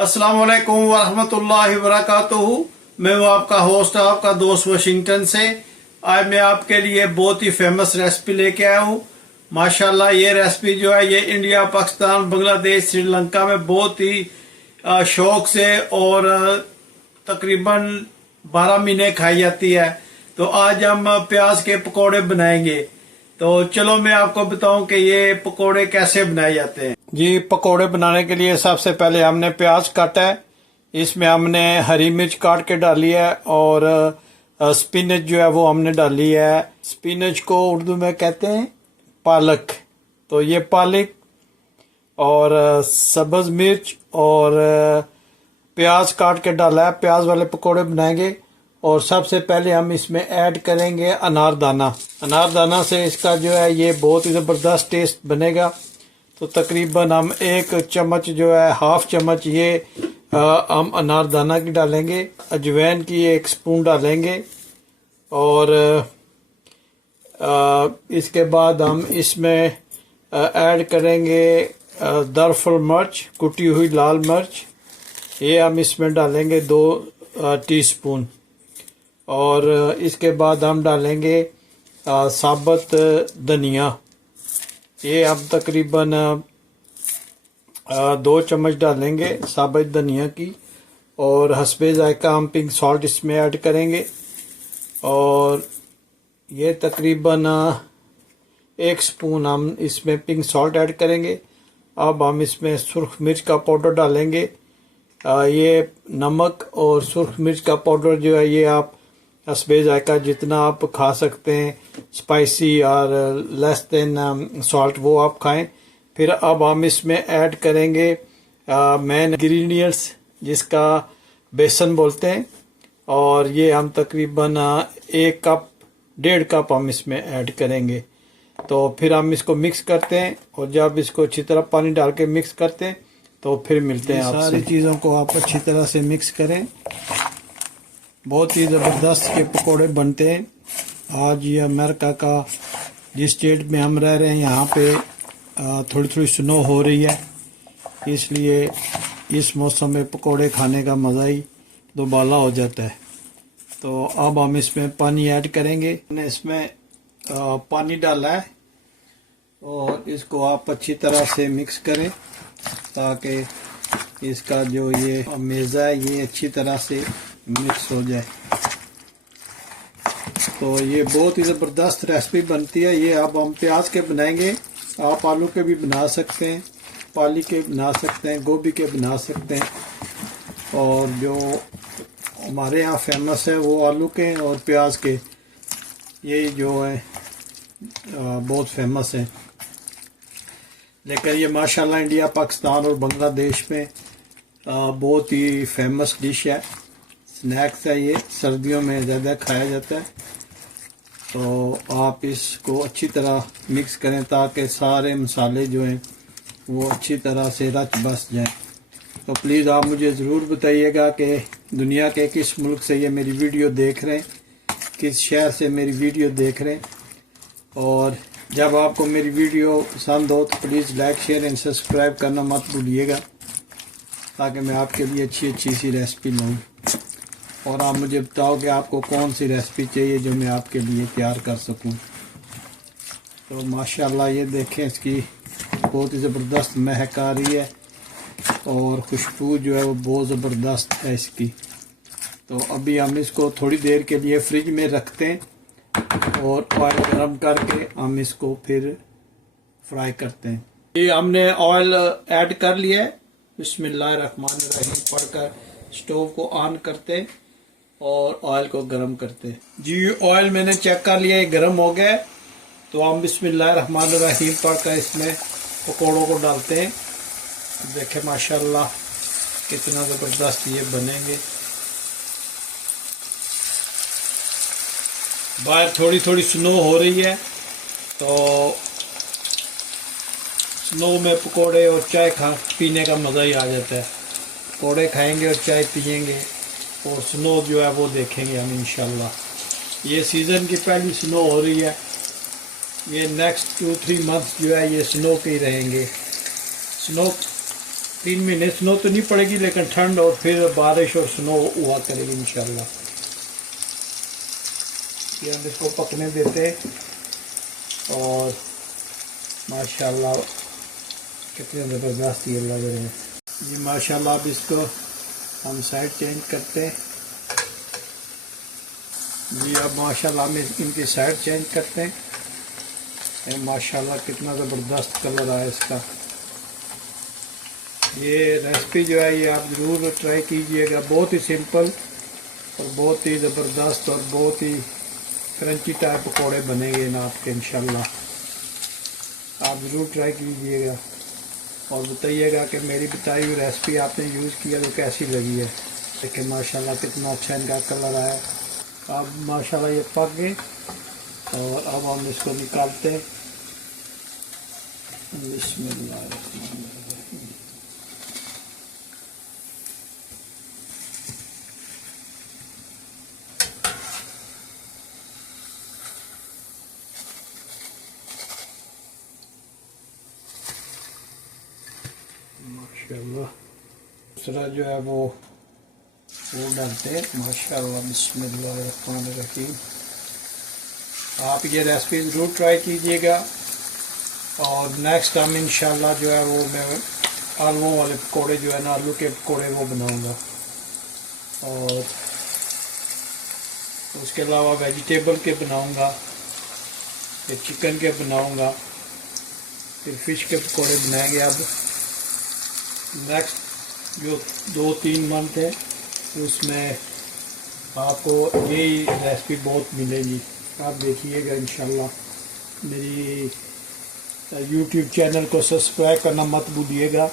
अस्सलाम वालेकुम वरहमतुल्लाहि वबरकातुहू। मैं हूँ आपका होस्ट, आपका दोस्त वाशिंगटन से। आज मैं आपके लिए बहुत ही फेमस रेसिपी लेके आया हूँ। माशाल्लाह ये रेसिपी जो है ये इंडिया, पाकिस्तान, बांग्लादेश, श्रीलंका में बहुत ही शौक से और तकरीबन 12 महीने खाई जाती है। तो आज हम प्याज के पकोड़े बनाएंगे। तो चलो मैं आपको बताऊं कि ये पकोड़े कैसे बनाए जाते हैं। जी, पकोड़े बनाने के लिए सबसे पहले हमने प्याज काटा है, इसमें हमने हरी मिर्च काट के डाली है और स्पिनच जो है वो हमने डाली है। स्पिनच को उर्दू में कहते हैं पालक। तो ये पालक और सब्ज मिर्च और प्याज काट के डाला है। प्याज वाले पकोड़े बनाएंगे। और सबसे पहले हम इसमें ऐड करेंगे अनारदाना। अनारदाना से इसका जो है ये बहुत ही ज़बरदस्त टेस्ट बनेगा। तो तकरीबन हम 1 चम्मच जो है, हाफ चम्मच ये हम अनारदाना की डालेंगे। अजवाइन की 1 स्पून डालेंगे और इसके बाद हम इसमें ऐड करेंगे दरफल मिर्च, कुटी हुई लाल मिर्च। ये हम इसमें डालेंगे 2 टीस्पून। और इसके बाद हम डालेंगे साबुत धनिया। ये हम तकरीबन 2 चम्मच डालेंगे साबुत धनिया की। और हस्बे जायका हम पिंक सॉल्ट इसमें ऐड करेंगे। और ये तकरीबन 1 स्पून हम इसमें पिंक सॉल्ट ऐड करेंगे। अब हम इसमें सुर्ख मिर्च का पाउडर डालेंगे। ये नमक और सुर्ख मिर्च का पाउडर जो है ये आप हस्बे जायका जितना आप खा सकते हैं, स्पाइसी और लेस देन सॉल्ट, वो आप खाएं। फिर अब हम इसमें ऐड करेंगे मेन इंग्रेडिएंट्स जिसका बेसन बोलते हैं। और ये हम तकरीबन 1 कप 1.5 कप हम इसमें ऐड करेंगे। तो फिर हम इसको मिक्स करते हैं और जब इसको अच्छी तरह पानी डाल के मिक्स करते हैं तो फिर मिलते हैं आपसे। सारी चीज़ों को आप अच्छी तरह से मिक्स करें। बहुत ही ज़बरदस्त के पकोड़े बनते हैं। आज ये अमेरिका का जिस स्टेट में हम रह रहे हैं यहाँ पे थोड़ी थोड़ी स्नो हो रही है, इसलिए इस मौसम में पकोड़े खाने का मज़ा ही दुबाला हो जाता है। तो अब हम इसमें पानी ऐड करेंगे। मैंने इसमें पानी डाला है और इसको आप अच्छी तरह से मिक्स करें ताकि इसका जो ये मेज़ा है ये अच्छी तरह से मिक्स हो जाए। तो ये बहुत ही ज़बरदस्त रेसिपी बनती है। ये अब हम प्याज के बनाएंगे। आप आलू के भी बना सकते हैं, पाली के बना सकते हैं, गोभी के बना सकते हैं। और जो हमारे यहाँ फेमस है वो आलू के और प्याज के, ये जो है बहुत फेमस है। लेकिन ये माशाल्लाह इंडिया, पाकिस्तान और बांग्लादेश में बहुत ही फेमस डिश है, स्नैक्स है। ये सर्दियों में ज़्यादा खाया जाता है। तो आप इसको अच्छी तरह मिक्स करें ताकि सारे मसाले जो हैं वो अच्छी तरह से रच बस जाएं। तो प्लीज़ आप मुझे ज़रूर बताइएगा कि दुनिया के किस मुल्क से ये मेरी वीडियो देख रहे हैं, किस शहर से मेरी वीडियो देख रहे हैं। और जब आपको मेरी वीडियो पसंद हो तो please like, share and subscribe करना मत भूलिएगा ताकि मैं आपके लिए अच्छी सी रेसिपी लाऊं। और आप मुझे बताओ कि आपको कौन सी रेसिपी चाहिए जो मैं आपके लिए तैयार कर सकूं। तो माशाल्लाह ये देखें, इसकी बहुत ही ज़बरदस्त महक आ रही है और खुशबू जो है वो बहुत ज़बरदस्त है इसकी। तो अभी हम इसको थोड़ी देर के लिए फ्रिज में रखते हैं और ऑयल गर्म करके हम इसको फिर फ्राई करते हैं। ये हमने ऑयल ऐड कर लिया है। बिस्मिल्लाहिर्रहमानिर्रहीम पढ़कर स्टोव को ऑन करते हैं और ऑयल को गर्म करते हैं। जी, ऑयल मैंने चेक कर लिया, ये गर्म हो गया। तो हम बिस्मिल्लाहिर्रहमानिर्रहीम पढ़कर इसमें पकोड़ों को डालते हैं। देखें माशाल्लाह कितना ज़बरदस्त ये बनेंगे। बाहर थोड़ी थोड़ी स्नो हो रही है, तो स्नो में पकोड़े और चाय पीने का मज़ा ही आ जाता है। पकोड़े खाएंगे और चाय पियेंगे और स्नो जो है वो देखेंगे हम इंशाल्लाह। ये सीज़न की पहली स्नो हो रही है। ये नेक्स्ट 2-3 मंथ्स जो है ये स्नो के ही रहेंगे। स्नो 3 महीने स्नो तो नहीं पड़ेगी, लेकिन ठंड और फिर बारिश और स्नो हुआ करेगी इंशाल्लाह। ये हम इसको पकने देते और माशाल्लाह कितने ज़बरदस्त ये लग रहे हैं जी माशाल्लाह। अब इसको हम साइड चेंज करते हैं जी। अब माशाल्लाह हम इनकी साइड चेंज करते हैं। माशाल्लाह कितना ज़बरदस्त कलर आया इसका। ये रेसिपी जो है ये आप ज़रूर ट्राई कीजिएगा। बहुत ही सिंपल और बहुत ही ज़बरदस्त और बहुत ही क्रंची टाइप पकौड़े बनेंगे ना आपके इंशाल्लाह। आप ज़रूर ट्राई कीजिएगा और बताइएगा कि मेरी बताई हुई रेसिपी आपने यूज़ किया तो कैसी लगी है। देखिए माशाल्लाह कितना अच्छा इनका कलर आया। अब माशाल्लाह ये पक गए और अब हम इसको निकालते हैं। बिस्मिल्लाह। माशाल्लाह दूसरा जो है वो डालते हैं माशाल्लाह। बिस्मिल्लाहिर्रहमानिर्रहीम। आप ये रेसिपी ज़रूर ट्राई कीजिएगा और नेक्स्ट टाइम इंशाल्लाह जो है वो मैं आलू वाले पकौड़े जो है ना, आलू के पकौड़े वो बनाऊंगा। और उसके अलावा वेजिटेबल के बनाऊंगा, फिर चिकन के बनाऊंगा, फिर फिश के पकौड़े बनाएंगे। अब नेक्स्ट जो 2-3 मंथ है उसमें आपको यही रेसिपी बहुत मिलेगी। आप देखिएगा इंशाल्लाह। मेरी यूट्यूब चैनल को सब्सक्राइब करना मत भूलिएगा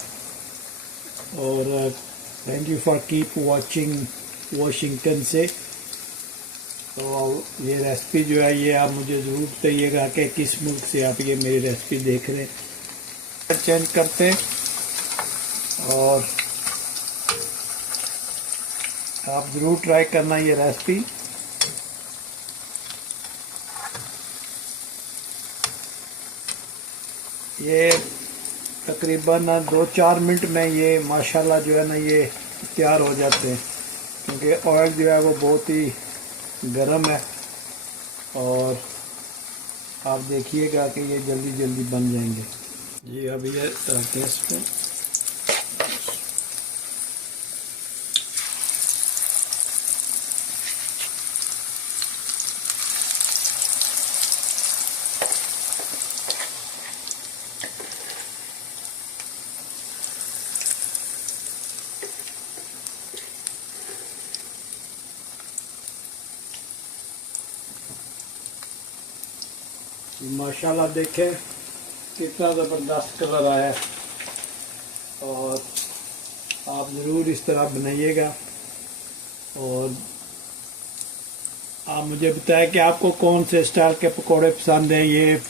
और thank you for keep watching Washington से। तो ये रेसिपी जो है ये आप मुझे ज़रूर बताइएगा कि किस मुल्क से आप ये मेरी रेसिपी देख रहे हैं। चेंज करते हैं और आप ज़रूर ट्राई करना ये रेसिपी। ये तकरीबन 2-4 मिनट में ये माशाल्लाह जो है ना ये तैयार हो जाते हैं, क्योंकि ऑयल जो है वो बहुत ही गर्म है। और आप देखिएगा कि ये जल्दी जल्दी बन जाएंगे जी। अब ये डालते हैं इसमें। माशाल्लाह देखें कितना ज़बरदस्त कलर आया है। और आप ज़रूर इस तरह बनाइएगा और आप मुझे बताएं कि आपको कौन से स्टाइल के पकोड़े पसंद हैं, ये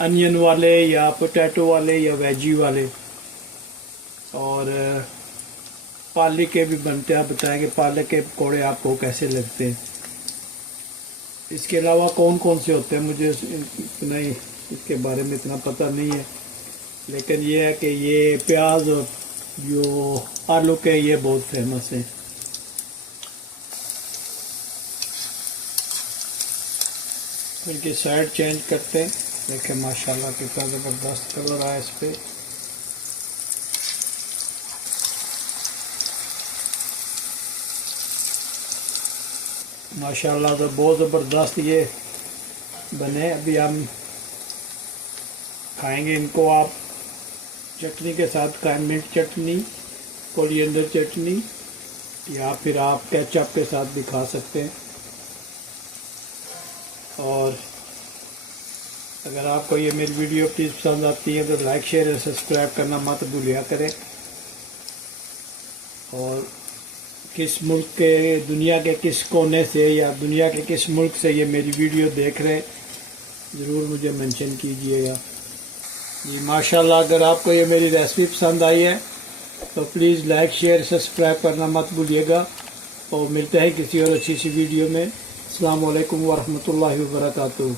अनियन वाले या पोटैटो वाले या वेजी वाले। और पालक के भी बनते हैं, आप बताएंगे पालक के पकोड़े आपको कैसे लगते हैं। इसके अलावा कौन कौन से होते हैं मुझे इतना ही इसके बारे में इतना पता नहीं है, लेकिन ये है कि ये प्याज और जो आलू के ये बहुत फेमस हैं। इनकी साइड चेंज करते हैं। देखिए माशाल्लाह कितना ज़बरदस्त कलर आया इस पर। माशाल्लाह तो बहुत ज़बरदस्त ये बने। अभी हम खाएंगे इनको। आप चटनी के साथ खाएं, मिर्च चटनी, कोरिएंडर चटनी, या फिर आप केचप के साथ भी खा सकते हैं। और अगर आपको ये मेरी वीडियो प्लीज़ पसंद आती है तो लाइक शेयर और सब्सक्राइब करना मत भूलिया करें। और किस मुल्क के, दुनिया के किस कोने से या दुनिया के किस मुल्क से ये मेरी वीडियो देख रहे हैं ज़रूर मुझे मेंशन कीजिएगा जी। माशाल्लाह अगर आपको ये मेरी रेसिपी पसंद आई है तो प्लीज़ लाइक शेयर सब्सक्राइब करना मत भूलिएगा। और मिलते हैं किसी और अच्छी सी वीडियो में। अस्सलाम वालेकुम वरहमतुल्लाहि वबरकातुहू।